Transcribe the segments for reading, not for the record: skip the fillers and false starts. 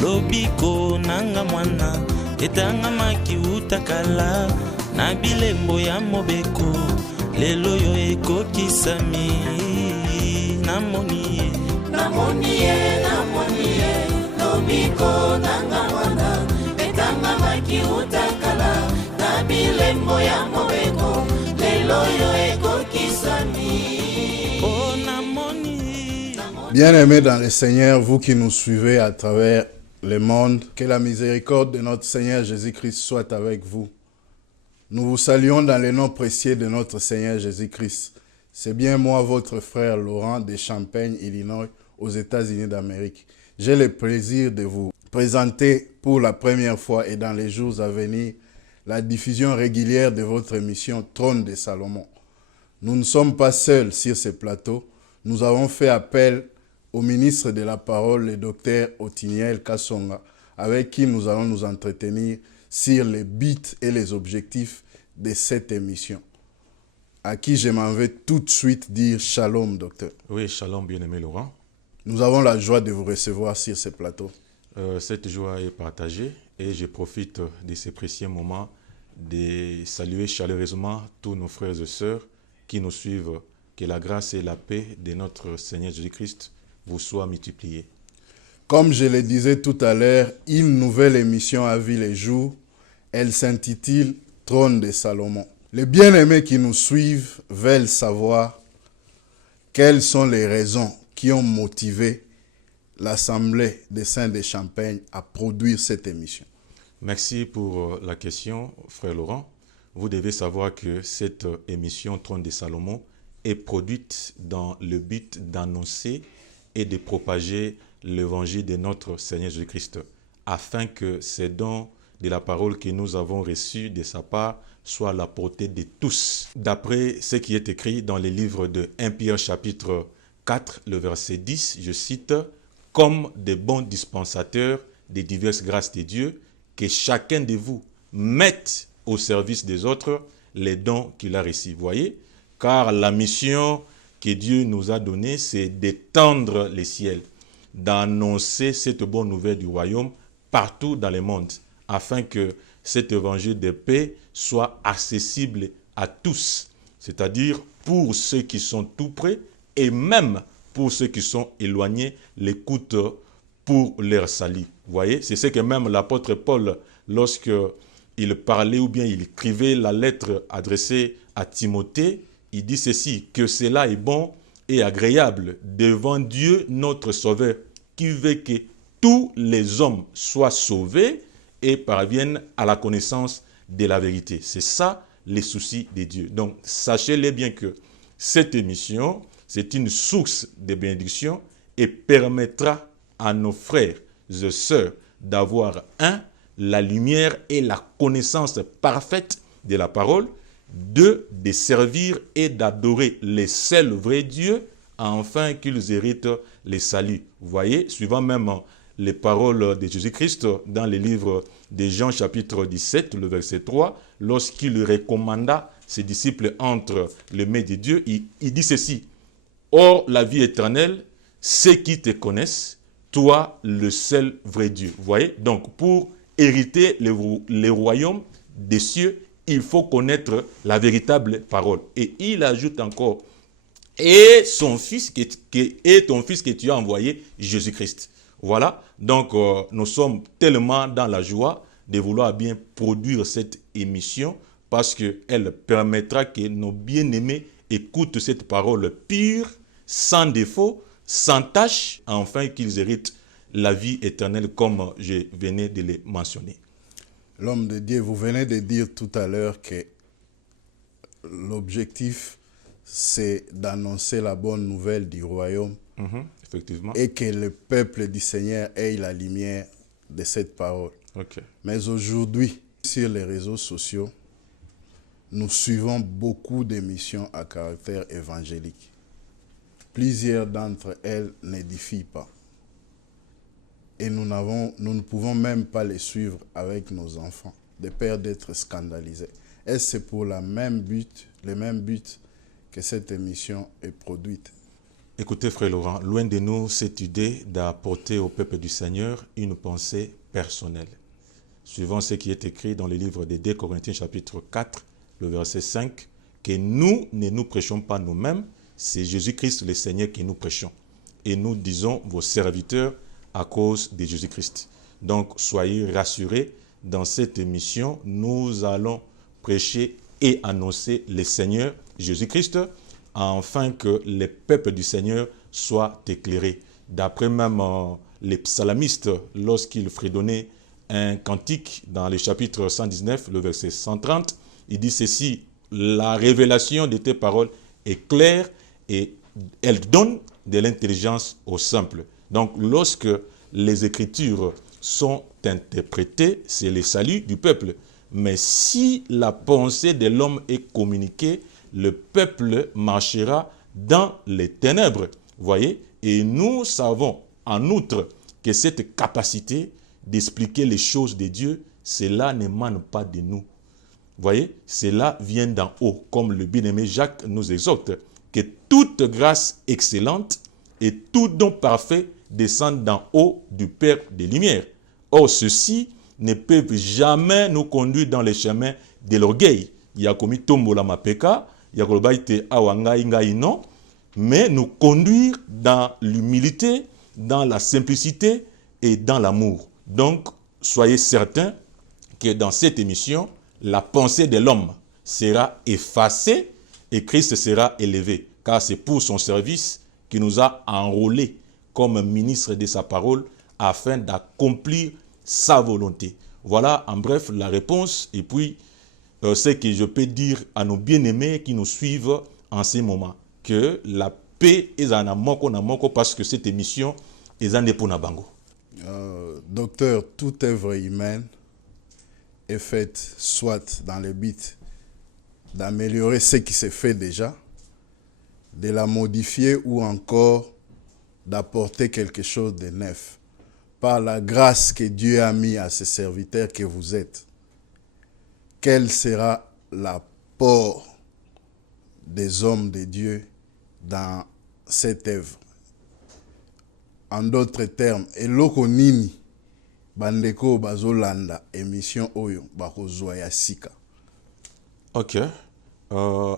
lobiko nanga mwana etangamaki utakala na bilembo ya mobeko lelo yo ekokisami namoni lobiko nanga mwana etangamaki utakala na bilembo ya mobeko lelo yo ekokisami. Bien-aimés dans le Seigneur, vous qui nous suivez à travers le monde, que la miséricorde de notre Seigneur Jésus-Christ soit avec vous. Nous vous saluons dans le nom précieux de notre Seigneur Jésus-Christ. C'est bien moi, votre frère Laurent de Champaign, Illinois, aux États-Unis d'Amérique. J'ai le plaisir de vous présenter pour la première fois et dans les jours à venir la diffusion régulière de votre émission Trône de Salomon. Nous ne sommes pas seuls sur ce plateau. Nous avons fait appel au ministre de la Parole, le docteur Othniel Kasonga, avec qui nous allons nous entretenir sur les buts et les objectifs de cette émission. À qui je m'en vais tout de suite dire shalom, docteur. Oui, shalom, bien-aimé Laurent. Nous avons la joie de vous recevoir sur ce plateau. Cette joie est partagée et je profite de ces précieux moments de saluer chaleureusement tous nos frères et sœurs qui nous suivent. Que la grâce et la paix de notre Seigneur Jésus-Christ vous soient multipliées. Comme je le disais tout à l'heure, une nouvelle émission a vu le jour. Elle s'intitule Trône de Salomon. Les bien-aimés qui nous suivent veulent savoir quelles sont les raisons qui ont motivé l'Assemblée des Saints de Champaign à produire cette émission. Merci pour la question, frère Laurent. Vous devez savoir que cette émission Trône de Salomon est produite dans le but d'annoncer et de propager l'évangile de notre Seigneur Jésus-Christ, afin que ces dons de la parole que nous avons reçus de sa part soient à la portée de tous. D'après ce qui est écrit dans le livre de 1 Pierre chapitre 4, le verset 10, je cite, « Comme de bons dispensateurs des diverses grâces de Dieu, que chacun de vous mette au service des autres les dons qu'il a reçus. » Vous voyez ? Car la mission que Dieu nous a donnée, c'est d'étendre les ciels, d'annoncer cette bonne nouvelle du royaume partout dans le monde, afin que cet évangile de paix soit accessible à tous, c'est-à-dire pour ceux qui sont tout près et même pour ceux qui sont éloignés, l'écoute pour leur salut. Vous voyez, c'est ce que même l'apôtre Paul, lorsque il parlait ou bien il écrivait la lettre adressée à Timothée, il dit ceci, que cela est bon et agréable devant Dieu notre Sauveur, qui veut que tous les hommes soient sauvés et parviennent à la connaissance de la vérité. C'est ça les soucis de Dieu. Donc, sachez-les bien que cette émission, c'est une source de bénédiction et permettra à nos frères et sœurs d'avoir, la lumière et la connaissance parfaite de la parole, de servir et d'adorer les seuls vrais dieux, afin qu'ils héritent les saluts. Vous voyez, suivant même les paroles de Jésus-Christ dans le livre de Jean chapitre 17, le verset 3, lorsqu'il recommanda ses disciples entre les mains de Dieu, il dit ceci, « Or, la vie éternelle, ceux qui te connaissent, toi, le seul vrai Dieu. » Vous voyez, donc pour hériter le royaume des cieux, il faut connaître la véritable parole. Et il ajoute encore, et son fils et ton fils que tu as envoyé, Jésus-Christ. Voilà, donc nous sommes tellement dans la joie de vouloir bien produire cette émission parce qu'elle permettra que nos bien-aimés écoutent cette parole pure, sans défaut, sans tâche, afin qu'ils héritent la vie éternelle comme je venais de le mentionner. L'homme de Dieu, vous venez de dire tout à l'heure que l'objectif, c'est d'annoncer la bonne nouvelle du royaume. Effectivement. Et que le peuple du Seigneur ait la lumière de cette parole. Okay. Mais aujourd'hui, sur les réseaux sociaux, nous suivons beaucoup d'émissions à caractère évangélique. Plusieurs d'entre elles n'édifient pas. Et nous ne pouvons même pas les suivre avec nos enfants, de peur d'être scandalisés. Est-ce pour le même but que cette émission est produite? Écoutez, frère Laurent, loin de nous cette idée d'apporter au peuple du Seigneur une pensée personnelle. Suivant ce qui est écrit dans le livre des 2 Corinthiens chapitre 4, le verset 5, que nous ne nous prêchons pas nous-mêmes, c'est Jésus-Christ le Seigneur que nous prêchons. Et nous disons vos serviteurs à cause de Jésus-Christ. Donc, soyez rassurés, dans cette émission, nous allons prêcher et annoncer le Seigneur Jésus-Christ, afin que les peuples du Seigneur soient éclairés. D'après même les psalmistes, lorsqu'ils fredonnaient un cantique dans le chapitre 119, le verset 130, il dit ceci: la révélation de tes paroles est claire et elle donne de l'intelligence aux simples. Donc, lorsque les Écritures sont interprétées, c'est le salut du peuple. Mais si la pensée de l'homme est communiquée, le peuple marchera dans les ténèbres. Voyez? Et nous savons en outre que cette capacité d'expliquer les choses de Dieu, cela n'émane pas de nous. Voyez? Cela vient d'en haut, comme le bien-aimé Jacques nous exhorte, que toute grâce excellente et tout don parfait descendent d'en haut du Père des Lumières. Or, ceux-ci ne peuvent jamais nous conduire dans les chemins de l'orgueil. Yakomi tombola mapeka, yakolobaite awangai ngai non, mais nous conduire dans l'humilité, dans la simplicité et dans l'amour. Donc, soyez certains que dans cette émission, la pensée de l'homme sera effacée et Christ sera élevé, car c'est pour son service qu'il nous a enrôlés comme ministre de sa parole afin d'accomplir sa volonté. Voilà en bref la réponse. Et puis, ce que je peux dire à nos bien-aimés qui nous suivent en ces moments, que la paix est en moko parce que cette émission est en bango. Docteur, toute œuvre humaine est faite soit dans le but d'améliorer ce qui s'est fait déjà, de la modifier ou encore d'apporter quelque chose de neuf. Par la grâce que Dieu a mis à ses serviteurs que vous êtes, quel sera l'apport des hommes de Dieu dans cette œuvre? En d'autres termes, eloko nini bandeko bazolanda émission oyo bakozwa ya sika? Ok.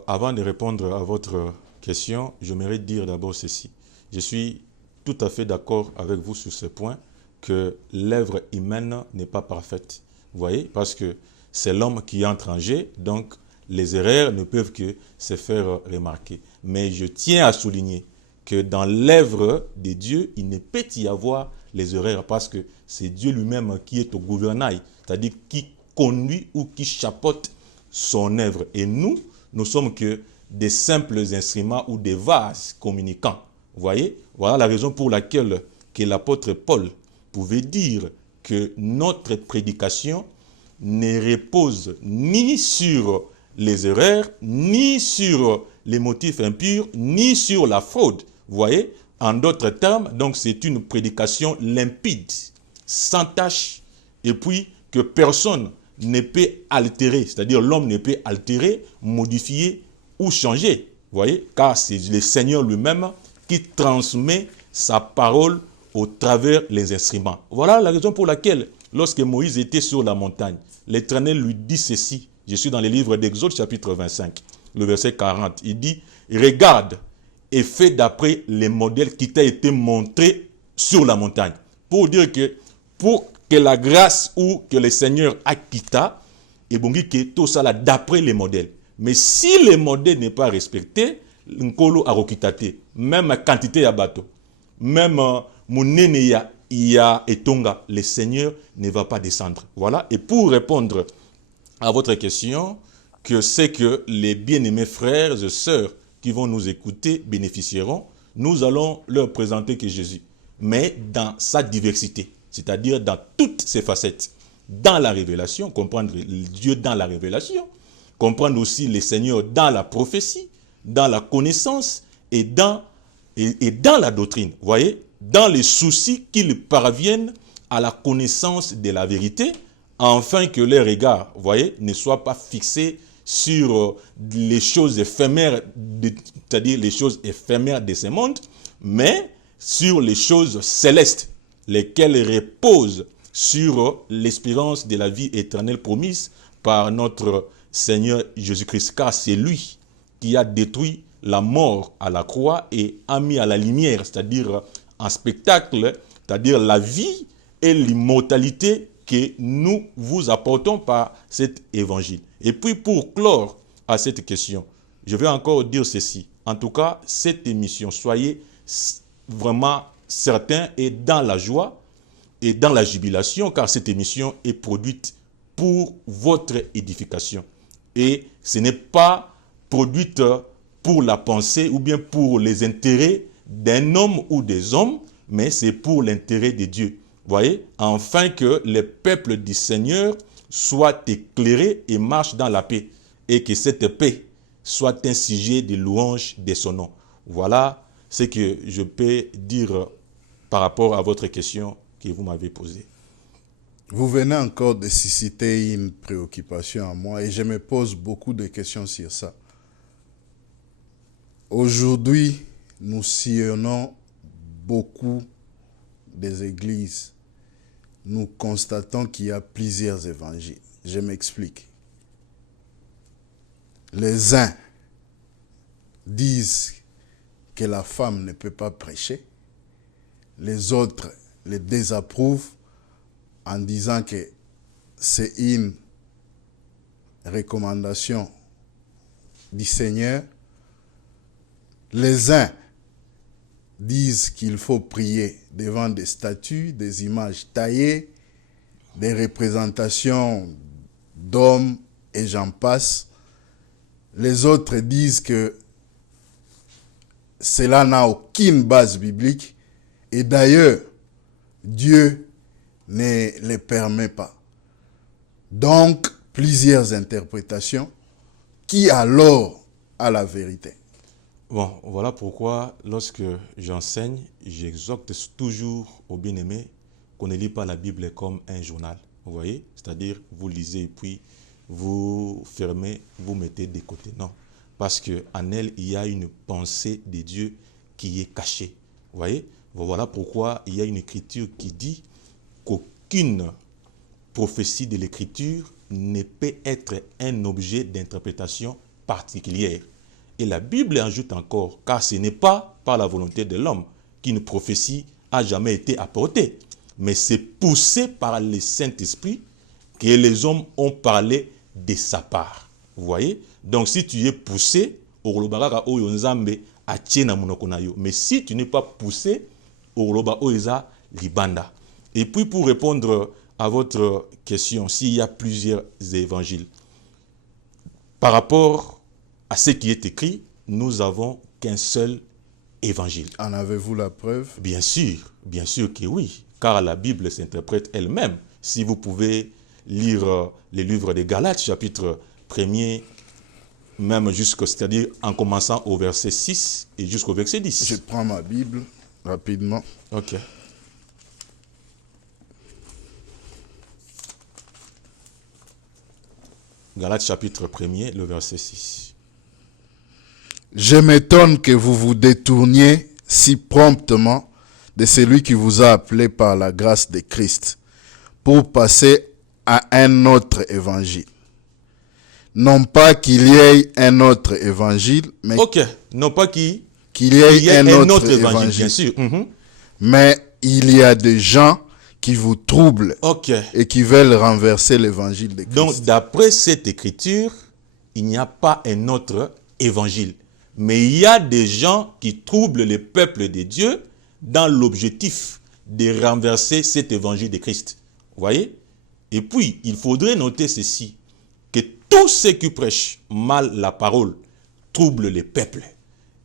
Avant de répondre à votre question, j'aimerais dire d'abord ceci. Je suis tout à fait d'accord avec vous sur ce point, que l'œuvre humaine n'est pas parfaite. Vous voyez? Parce que c'est l'homme qui entre en jeu, donc les erreurs ne peuvent que se faire remarquer. Mais je tiens à souligner que dans l'œuvre de Dieu, il ne peut y avoir les erreurs parce que c'est Dieu lui-même qui est au gouvernail, c'est-à-dire qui conduit ou qui chapeaute son œuvre. Et nous sommes que des simples instruments ou des vases communicants. Vous voyez? Voilà la raison pour laquelle que l'apôtre Paul pouvait dire que notre prédication ne repose ni sur les erreurs, ni sur les motifs impurs, ni sur la fraude. Vous voyez? En d'autres termes, donc c'est une prédication limpide, sans tache, et puis que personne ne peut altérer, c'est-à-dire l'homme ne peut altérer, modifier ou changer. Vous voyez? Car c'est le Seigneur lui-même qui transmet sa parole au travers les instruments. Voilà la raison pour laquelle, lorsque Moïse était sur la montagne, l'Éternel lui dit ceci. Je suis dans le livre d'Exode, chapitre 25, le verset 40. Il dit, regarde et fais d'après les modèles qui t'ont été montrés sur la montagne. Pour dire que, pour que la grâce ou que le Seigneur a quitté, et bon, que tout ça là d'après les modèles. Mais si les modèles n'est pas respecté, l'nkolo a requitate, même la quantité à bateau, même Mounene ya etonga, le Seigneur ne va pas descendre. Voilà. Et pour répondre à votre question, que c'est que les bien-aimés frères et sœurs qui vont nous écouter bénéficieront, nous allons leur présenter que Jésus, mais dans sa diversité, c'est-à-dire dans toutes ses facettes. Dans la révélation, comprendre Dieu dans la révélation, comprendre aussi le Seigneur dans la prophétie, dans la connaissance et dans la doctrine. Vous voyez? Dans les soucis qu'ils parviennent à la connaissance de la vérité, afin que leur regard, vous voyez, ne soit pas fixé sur les choses éphémères, c'est-à-dire les choses éphémères de ce monde, mais sur les choses célestes, lesquelles reposent sur l'espérance de la vie éternelle promise par notre Seigneur Jésus-Christ. Car c'est lui qui a détruit la mort à la croix et a mis à la lumière, c'est-à-dire en spectacle, c'est-à-dire la vie et l'immortalité que nous vous apportons par cet évangile. Et puis pour clore à cette question, je vais encore dire ceci. En tout cas, cette émission, soyez vraiment certains et dans la joie et dans la jubilation, car cette émission est produite pour votre édification. Et ce n'est pas produite pour la pensée ou bien pour les intérêts d'un homme ou des hommes, mais c'est pour l'intérêt de Dieu. Voyez, afin que les peuples du Seigneur soient éclairés et marchent dans la paix, et que cette paix soit un sujet de louange de son nom. Voilà ce que je peux dire par rapport à votre question que vous m'avez posée. Vous venez encore de susciter une préoccupation à moi et je me pose beaucoup de questions sur ça. Aujourd'hui, nous sillonnons beaucoup des églises. Nous constatons qu'il y a plusieurs évangiles. Je m'explique. Les uns disent que la femme ne peut pas prêcher. Les autres les désapprouvent en disant que c'est une recommandation du Seigneur. Les uns disent qu'il faut prier devant des statues, des images taillées, des représentations d'hommes et j'en passe. Les autres disent que cela n'a aucune base biblique et d'ailleurs, Dieu ne les permet pas. Donc, plusieurs interprétations. Qui alors a la vérité? Bon, voilà pourquoi, lorsque j'enseigne, j'exhorte toujours aux bien-aimés qu'on ne lit pas la Bible comme un journal. Vous voyez? C'est-à-dire, vous lisez et puis vous fermez, vous mettez de côté. Non. Parce qu'en elle, il y a une pensée de Dieu qui est cachée. Vous voyez? Voilà pourquoi il y a une écriture qui dit qu'aucune prophétie de l'écriture ne peut être un objet d'interprétation particulière. Et la Bible ajoute encore, car ce n'est pas par la volonté de l'homme qu'une prophétie a jamais été apportée, mais c'est poussé par le Saint-Esprit que les hommes ont parlé de sa part. Vous voyez? Donc si tu es poussé, mais si tu n'es pas poussé, et puis pour répondre à votre question, s'il y a plusieurs évangiles, par rapport à ce qui est écrit, nous avons qu'un seul évangile. En avez-vous la preuve? Bien sûr que oui, car la Bible s'interprète elle-même. Si vous pouvez lire les livres des Galates, chapitre 1er, même c'est-à-dire en commençant au verset 6 et jusqu'au verset 10. Je prends ma Bible rapidement. Ok. Galates chapitre 1er, le verset 6. Je m'étonne que vous vous détourniez si promptement de celui qui vous a appelé par la grâce de Christ pour passer à un autre évangile. Non pas qu'il y ait un autre évangile, mais non pas qu'il y ait un autre évangile, bien sûr. Mais il y a des gens qui vous troublent et qui veulent renverser l'évangile de Christ. Donc, d'après cette écriture, il n'y a pas un autre évangile. Mais il y a des gens qui troublent le peuple de Dieu dans l'objectif de renverser cet évangile de Christ. Vous voyez? Et puis, il faudrait noter ceci, que tous ceux qui prêchent mal la parole troublent le peuple.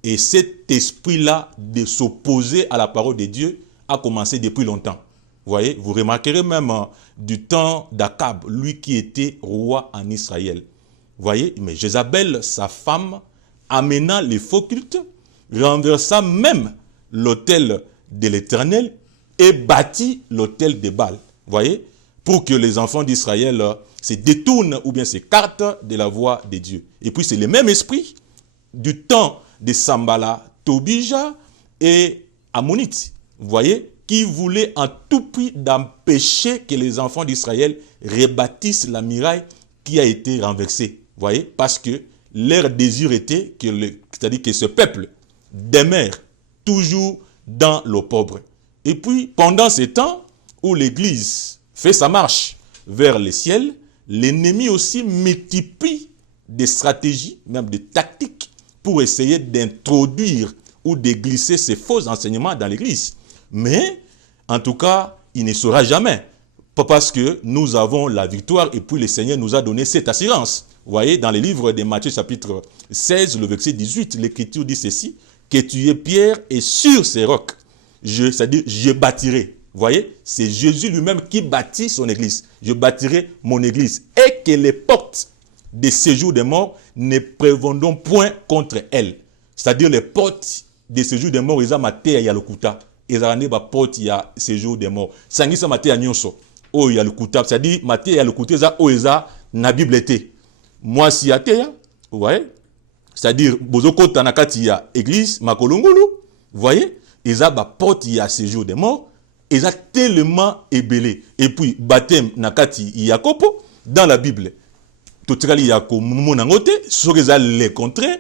Et cet esprit-là de s'opposer à la parole de Dieu a commencé depuis longtemps. Vous voyez, vous remarquerez même du temps d'Akab, lui qui était roi en Israël. Vous voyez, mais Jézabel, sa femme, amena les faux cultes, renversa même l'autel de l'Éternel et bâtit l'autel de Baal. Vous voyez, pour que les enfants d'Israël se détournent ou bien s'écartent de la voie de Dieu. Et puis c'est le même esprit du temps de Sambala, Tobija et ammonites, vous voyez, qui voulaient en tout prix d'empêcher que les enfants d'Israël rebâtissent la muraille qui a été renversée, vous voyez, parce que leur désir était que, c'est-à-dire que ce peuple demeure toujours dans l'opprobre. Et puis, pendant ce temps où l'Église fait sa marche vers le ciel, l'ennemi aussi multiplie des stratégies, même des tactiques, pour essayer d'introduire ou de glisser ces faux enseignements dans l'Église. Mais, en tout cas, il ne sera jamais. Pas parce que nous avons la victoire et puis le Seigneur nous a donné cette assurance. Vous voyez, dans le livre de Matthieu chapitre 16, le verset 18, l'Écriture dit ceci, que tu es pierre et sur ces rocs, c'est-à-dire je bâtirai. Vous voyez, c'est Jésus lui-même qui bâtit son église. Je bâtirai mon église. Et que les portes des séjours des morts ne prévendront point contre elle. C'est-à-dire les portes des séjours des morts, ils ont maté à Yalukuta. Ils ont des portes, il y a séjours des morts. Sangi sa maté à Nyonso. Oh, il y a le Kuta. C'est-à-dire, maté à Yalukuta, ils ont na Bible été. Moi, si à terre, vous voyez, c'est-à-dire, Bozoko Tanakati, il y a église, Makolongolo, vous voyez, ils ont des portes, il y a séjours des morts. Ils ont tellement ébélé. Et puis, baptême, Nakati, Yakopo, dans la Bible, Totrali Yako, Mounangote, Soreza les contraires,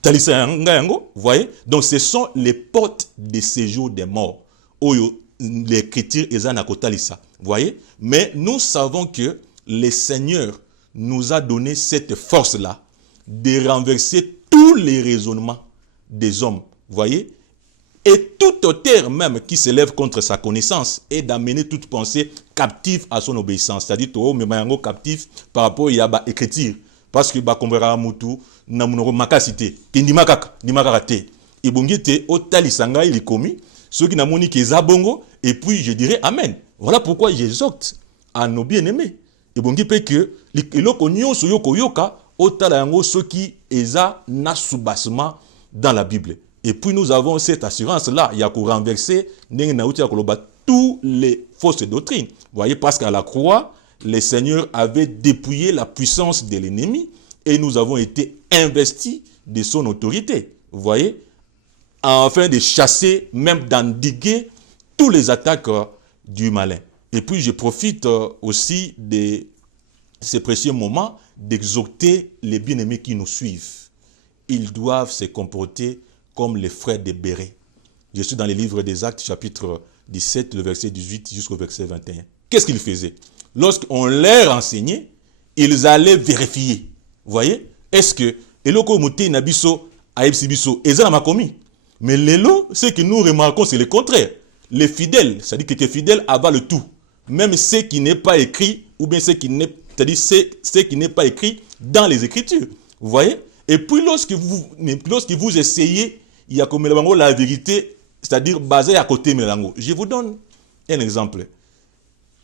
Talisa Yango, vous voyez. Donc, ce sont les portes de séjour des morts. Oyo, l'écriture, ils ont Nakotalisa, vous voyez. Mais nous savons que le Seigneur nous a donné cette force-là de renverser tous les raisonnements des hommes, vous voyez. Et tout auteur même qui s'élève contre sa connaissance et d'amener toute pensée captive à son obéissance. C'est-à-dire, tout le monde captif par rapport à l'écriture. Parce que, comme on mutu na munoro makasité, qui ni makaka te. Et bon, te au talisanga il est commis, ceux qui n'a moni qui zabongo, et puis je dirais amen. Voilà pourquoi j'exhorte à nos bien-aimés. Et bon, que l'iloko nyonso yoko yoka, au talango ceux qui eza na soubassement dans la Bible. Et puis nous avons cette assurance-là, il y a qu'à renverser tous les fausses doctrines. Vous voyez, parce qu'à la croix, le Seigneur avait dépouillé la puissance de l'ennemi et nous avons été investis de son autorité. Vous voyez, afin de chasser, même d'endiguer tous les attaques du malin. Et puis je profite aussi de ces précieux moments d'exhorter les bien-aimés qui nous suivent. Ils doivent se comporter comme les frères de Béret. Je suis dans les livres des Actes, chapitre 17, le verset 18 jusqu'au verset 21. Qu'est-ce qu'ils faisaient? Lorsqu'on leur enseignait, ils allaient vérifier. Vous voyez? Est-ce que eloko muté nabiso aibsibiso ezana makomi? Mais l'élo, ce que nous remarquons, c'est le contraire. Les fidèles, c'est-à-dire que les fidèles avalent tout. Même ce qui n'est pas écrit, ou bien ce qui n'est, c'est-à-dire ce qui n'est pas écrit dans les Écritures. Vous voyez? Et puis lorsque vous essayez, il y a comme la vérité, c'est-à-dire basée à côté Mélango. Je vous donne un exemple.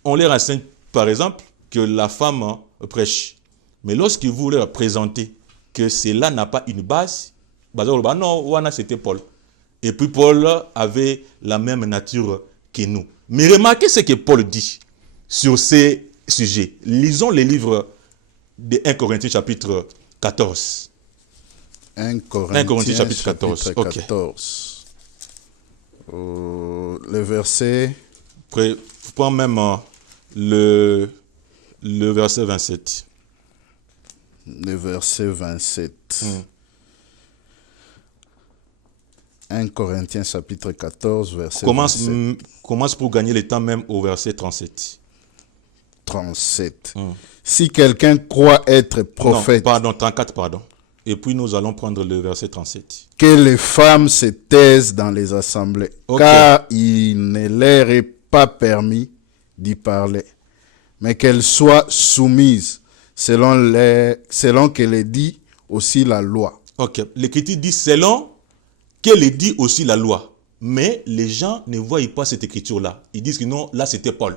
On leur enseigne, par exemple, que la femme prêche. Mais lorsque vous leur présentez que cela n'a pas une base, non, c'était Paul. Et puis Paul avait la même nature que nous. Mais remarquez ce que Paul dit sur ces sujets. Lisons les livres de 1 Corinthiens chapitre 14. 1 Corinthiens chapitre 14. Okay. Le verset... Prends même le verset 27. Le verset 27. 1 Corinthiens chapitre 14, verset 27. Commence pour gagner le temps même au verset 37. 37. Si quelqu'un croit être prophète... Non, pardon, 34, pardon. Et puis nous allons prendre le verset 37. Que les femmes se taisent dans les assemblées, car il ne leur est pas permis d'y parler, mais qu'elles soient soumises selon que le dit aussi la loi. Ok, l'Écriture dit selon que le dit aussi la loi. Mais les gens ne voient pas cette écriture-là. Ils disent que non, là c'était Paul.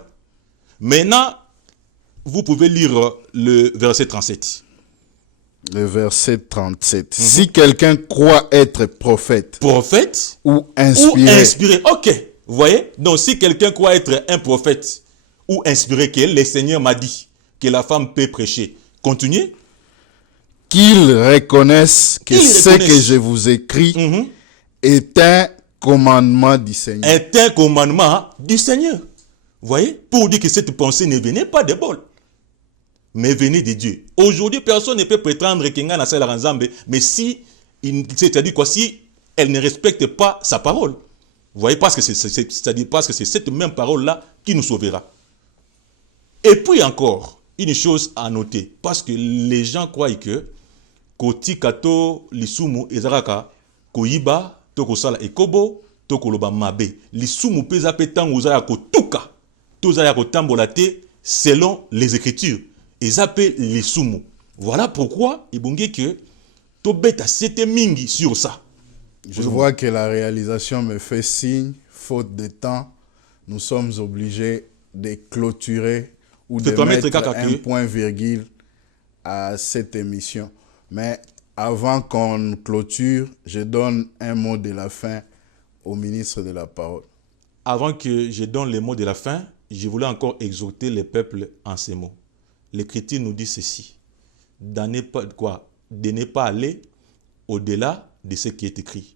Maintenant, vous pouvez lire le verset 37. Le verset 37. Si quelqu'un croit être prophète ou inspiré. Ok, vous voyez? Donc si quelqu'un croit être un prophète ou inspiré, que le Seigneur m'a dit que la femme peut prêcher. Continuez. Qu'il reconnaisse que ce que je vous écris est un commandement du Seigneur. Est un commandement du Seigneur. Vous voyez? Pour dire que cette pensée ne venait pas de Bol, mais venait de Dieu. Aujourd'hui, personne ne peut prétendre qu'il y a un Ranzambe, mais si, c'est-à-dire quoi, si elle ne respecte pas sa parole. Vous voyez, parce que c'est cette même parole-là qui nous sauvera. Et puis encore, une chose à noter, parce que les gens croient que Koti Kato Lisumu Ezaraka Koyiba Tokosala Ekobo Tokoloba Mabe Lisumu Peza Petang Ozaya Kotuka Tozaya Kotambolate selon les Écritures. Ezape Lisumu. Voilà pourquoi il bonge que Tobeta c'était mingi sur ça. Je vois que la réalisation me fait signe, faute de temps, nous sommes obligés de clôturer ou de mettre un point-virgule à cette émission. Mais avant qu'on clôture, je donne un mot de la fin au ministre de la Parole. Avant que je donne les mots de la fin, je voulais encore exhorter les peuples en ces mots. L'Écriture nous dit ceci, de ne pas aller au-delà de ce qui est écrit.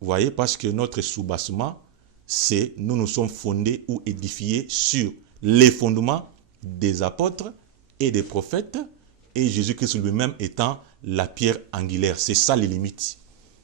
Vous voyez, parce que notre soubassement, c'est nous nous sommes fondés ou édifiés sur les fondements des apôtres et des prophètes, et Jésus-Christ lui-même étant la pierre angulaire. C'est ça les limites.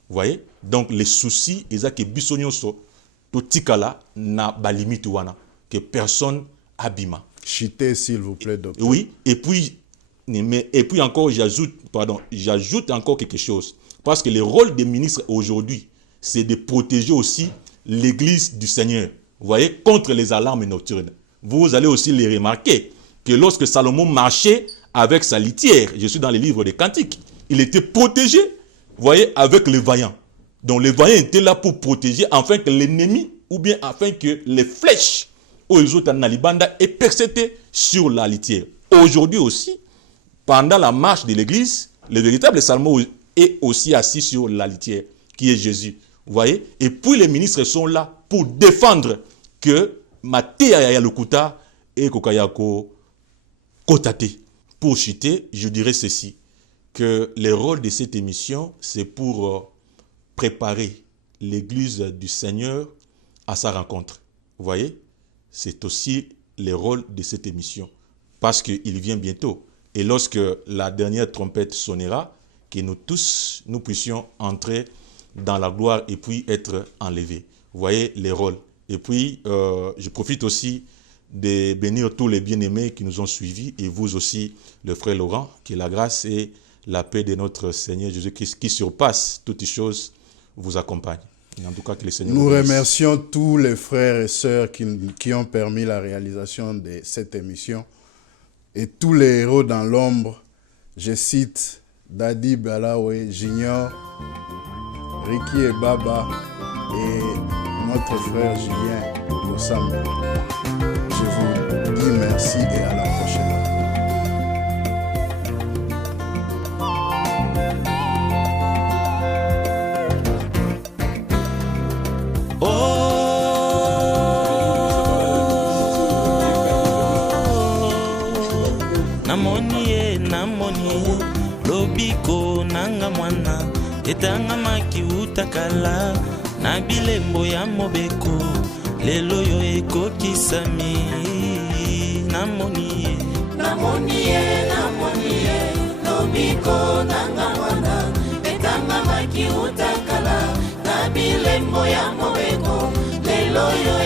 Vous voyez? Donc les soucis, ils ont que bisognoso, totikala na ba limite wana, que personne abîma. Chitez, s'il vous plaît, docteur. Oui, et puis encore, j'ajoute encore quelque chose. Parce que le rôle des ministres aujourd'hui, c'est de protéger aussi l'église du Seigneur. Vous voyez, contre les alarmes nocturnes. Vous allez aussi les remarquer que lorsque Salomon marchait avec sa litière, je suis dans les livres des Cantiques, il était protégé, vous voyez, avec les vaillants. Donc les vaillants étaient là pour protéger afin que l'ennemi, ou bien afin que les flèches aux autres Nalibanda aient percé sur la litière. Aujourd'hui aussi, pendant la marche de l'église, le véritable Salomon est aussi assis sur la litière, qui est Jésus. Vous voyez? Et puis les ministres sont là pour défendre que Matéa Yalukuta et Kokayako Kotate. Pour chuter, je dirais ceci, que le rôle de cette émission, c'est pour préparer l'église du Seigneur à sa rencontre. Vous voyez? C'est aussi le rôle de cette émission, parce qu'il vient bientôt. Et lorsque la dernière trompette sonnera, que nous tous, nous puissions entrer dans la gloire et puis être enlevés. Vous voyez les rôles. Et puis, je profite aussi de bénir tous les bien-aimés qui nous ont suivis, et vous aussi, le frère Laurent, que la grâce et la paix de notre Seigneur Jésus-Christ, qui surpasse toutes les choses, vous accompagne. Et en tout cas, que le Seigneur nous remercions tous les frères et sœurs qui ont permis la réalisation de cette émission, et tous les héros dans l'ombre. Je cite Dadi Balawe, Junior, Ricky et Baba, et notre frère Julien Losambe. Je vous dis merci et à la prochaine. Namoni lobiko nanga mwana etanga makiuta kala na bilembo ya mobeko lelo yo ekokisami. Namoni lobiko nanga mwana etanga makiuta kala na bilembo ya mobeko lelo yo